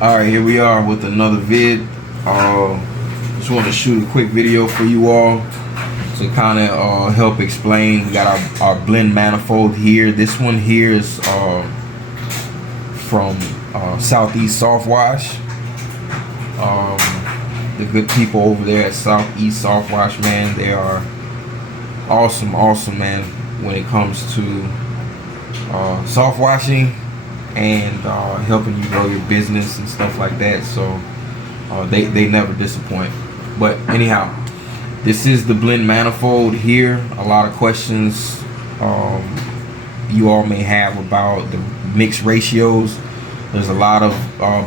Alright, here we are with another vid. Just want to shoot a quick video for you all to kind of help explain. We got our blend manifold here. This one here is from Southeast Soft Wash. The good people over there at Southeast Soft Wash, man, they are awesome, man, when it comes to soft washing and helping you grow your business and stuff like that. So they never disappoint. But anyhow, this is the blend manifold here. A lot of questions you all may have about the mix ratios. There's a lot of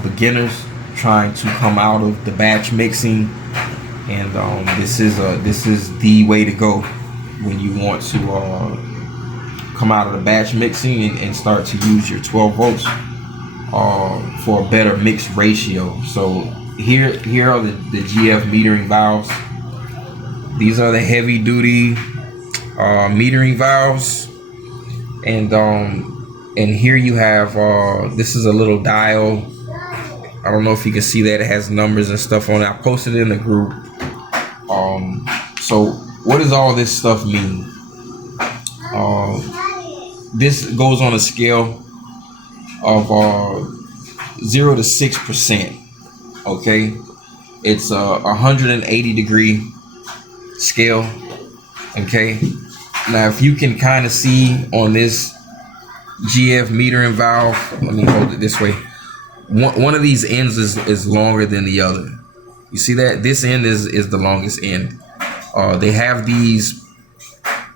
beginners trying to come out of the batch mixing, and this is the way to go when you want to come out of the batch mixing and start to use your 12 volts for a better mix ratio. So here are the GF metering valves. These are the heavy duty metering valves, and here you have this is a little dial. I don't know if you can see that it has numbers and stuff on it. I posted it in the group. So what does all this stuff mean? This goes on a scale of 0 to 6%. Okay, it's a 180 degree scale. Okay, now if you can kind of see on this GF metering valve, let me hold it this way. One of these ends is longer than the other. You see that? This end is the longest end. They have these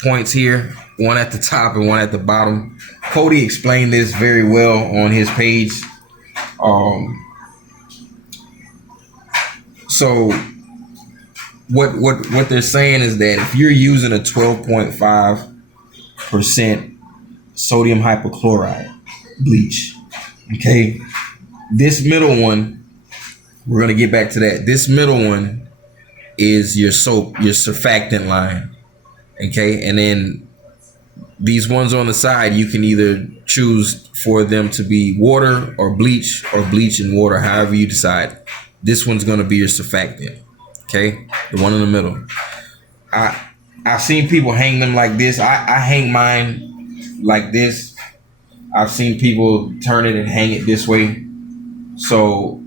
points here, one at the top and one at the bottom. Cody explained this very well on his page. So what they're saying is that if you're using a 12.5% sodium hypochlorite bleach, okay, this middle one, we're gonna get back to that. This middle one is your soap, your surfactant line, okay, and then these ones on the side, you can either choose for them to be water or bleach and water, however you decide. This one's gonna be your surfactant, okay, the one in the middle. I've seen people hang them like this. I hang mine like this. I've seen people turn it and hang it this way. So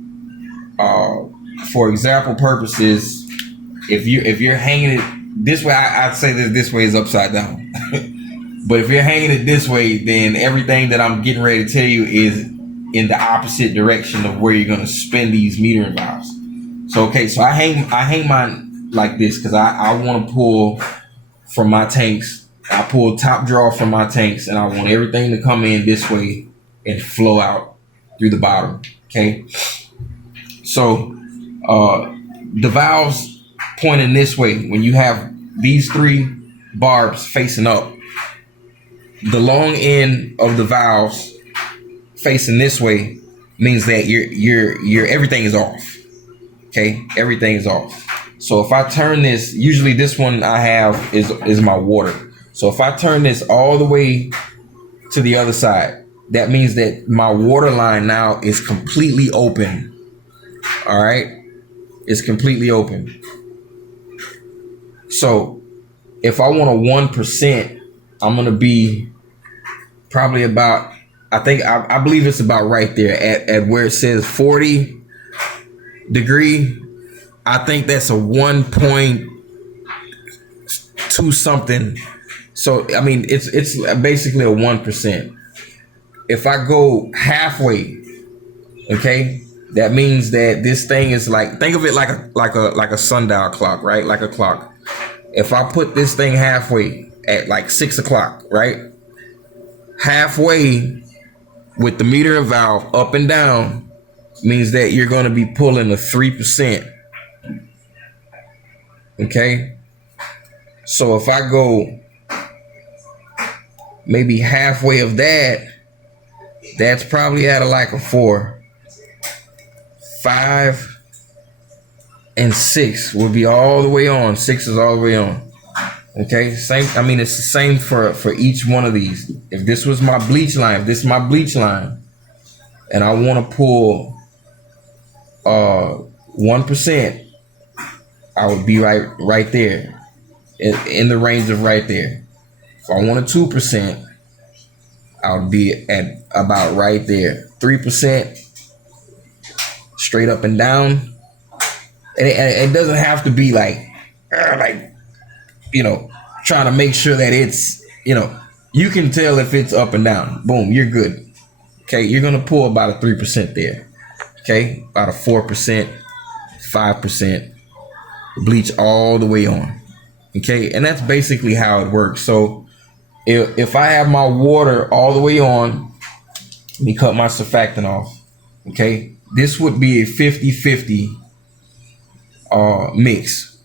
for example purposes, if you're hanging it this way, I'd say that this way is upside down. But if you're hanging it this way, then everything that I'm getting ready to tell you is in the opposite direction of where you're going to spin these metering valves. So okay, so I hang mine like this because I want to pull from my tanks. I pull top draw from my tanks, and I want everything to come in this way and flow out through the bottom. Okay, so the valves pointing this way. When you have these three barbs facing up, the long end of the valves facing this way means that your everything is off. Okay, everything is off. So if I turn this, usually this one I have is my water. So if I turn this all the way to the other side, that means that my water line now is completely open. All right, it's completely open. So if I want a 1%, I'm gonna be probably about, I believe it's about right there at where it says 40 degree. I think that's a 1.2 something. So I mean, it's basically a 1%. If I go halfway, okay, that means that this thing is like, think of it like a sundial clock, right? Like a clock. If I put this thing halfway at like 6 o'clock, right? Halfway with the meter and valve up and down means that you're going to be pulling a 3%. Okay. So if I go maybe halfway of that, that's probably at like a 4. 5 and 6 will be all the way on. 6 is all the way on. Okay, same. I mean, it's the same for each one of these. If this was my bleach line, if this is my bleach line, and I want to pull 1%, I would be right there, in the range of right there. If I wanted 2%, I would be at about right there. 3%, straight up and down. And it doesn't have to be like, trying to make sure that it's, you can tell if it's up and down. Boom, you're good. Okay, you're gonna pull about a 3% there. Okay, about a 4%, 5%, bleach all the way on. Okay, and that's basically how it works. So if I have my water all the way on, let me cut my surfactant off. Okay, this would be a 50-50 mix.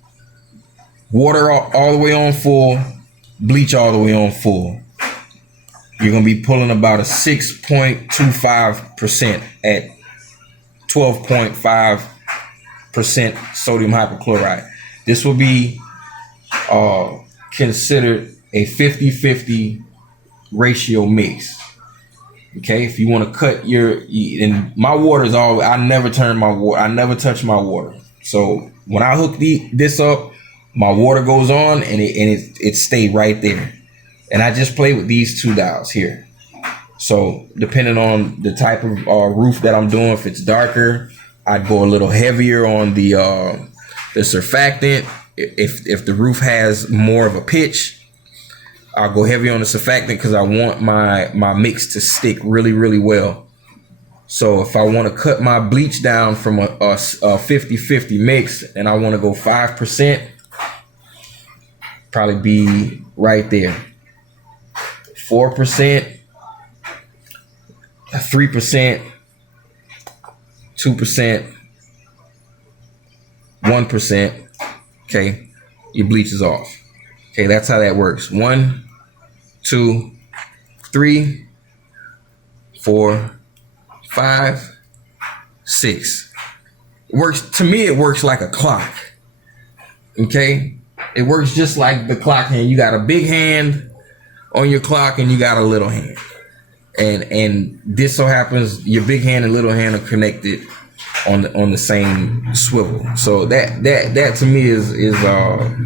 Water all the way on full, bleach all the way on full. You're gonna be pulling about a 6.25% at 12.5% sodium hypochlorite. This will be considered a 50-50 ratio mix. Okay, if you want to cut and my water is all, I never turn my water, I never touch my water. So when I hook this up, my water goes on and it stay right there. And I just play with these two dials here. So depending on the type of roof that I'm doing, if it's darker, I'd go a little heavier on the surfactant. If the roof has more of a pitch, I'll go heavy on the surfactant because I want my mix to stick really, really well. So if I want to cut my bleach down from a 50-50 mix and I want to go 5%, probably be right there. 4%, 3%, 2%, 1%. Okay, your bleach is off. Okay, that's how that works. 1, 2, 3, 4, 5, 6. It works, to me, it works like a clock. Okay, it works just like the clock hand. You got a big hand on your clock and you got a little hand. And this so happens your big hand and little hand are connected on the same swivel. So that to me is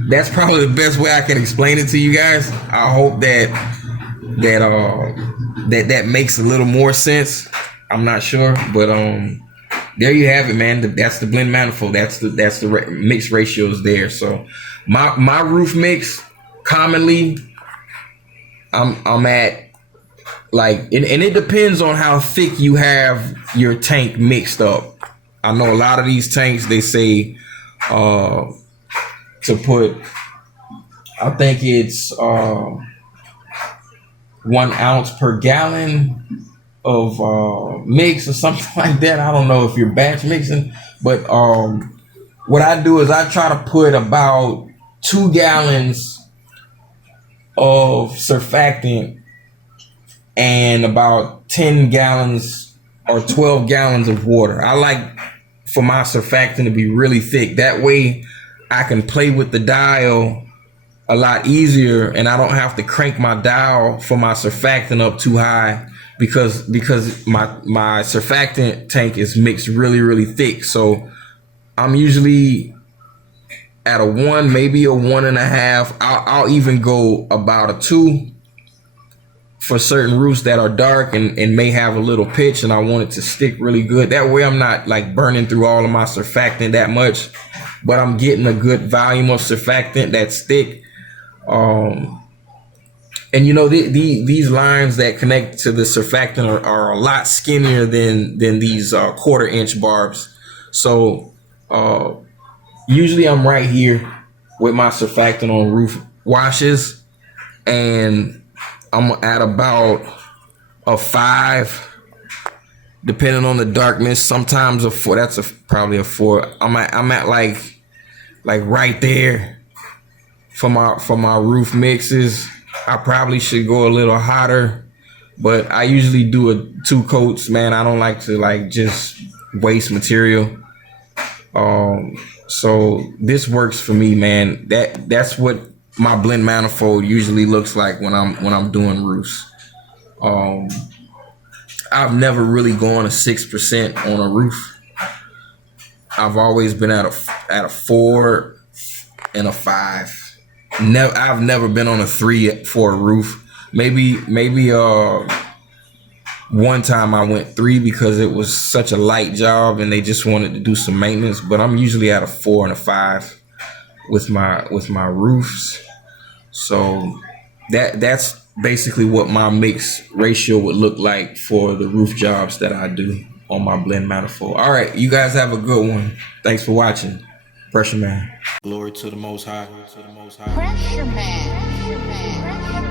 that's probably the best way I can explain it to you guys. I hope that makes a little more sense. I'm not sure, but there you have it, man. That's the blend manifold. That's the mix ratios there. So my roof mix commonly I'm at like, and it depends on how thick you have your tank mixed up. I know a lot of these tanks, they say to put, I think it's 1 ounce per gallon of mix or something like that. I don't know if you're batch mixing, but what I do is I try to put about 2 gallons of surfactant and about 10 gallons or 12 gallons of water. I like for my surfactant to be really thick. That way I can play with the dial a lot easier and I don't have to crank my dial for my surfactant up too high because my surfactant tank is mixed really, really thick. So I'm usually at a 1, maybe a 1.5. I'll even go about a 2 for certain roofs that are dark and may have a little pitch and I want it to stick really good. That way I'm not like burning through all of my surfactant that much, but I'm getting a good volume of surfactant that's thick. And you know, these lines that connect to the surfactant are a lot skinnier than these 1/4 inch barbs. So usually I'm right here with my surfactant on roof washes and I'm at about a 5, depending on the darkness. Sometimes a 4. That's probably a 4. I'm at like right there for my roof mixes. I probably should go a little hotter, but I usually do 2 coats, man. I don't like to like just waste material. So this works for me, man. That's what my blend manifold usually looks like when I'm doing roofs. I've never really gone to 6% on a roof. I've always been at a 4 and a 5. I've never been on a 3 for a roof. Maybe one time I went 3 because it was such a light job and they just wanted to do some maintenance. But I'm usually at a 4 and a 5 with my roofs. So that's basically what my mix ratio would look like for the roof jobs that I do on my blend manifold. All right, you guys have a good one. Thanks for watching. Pressure Man. Glory to the Most High. Pressure Man.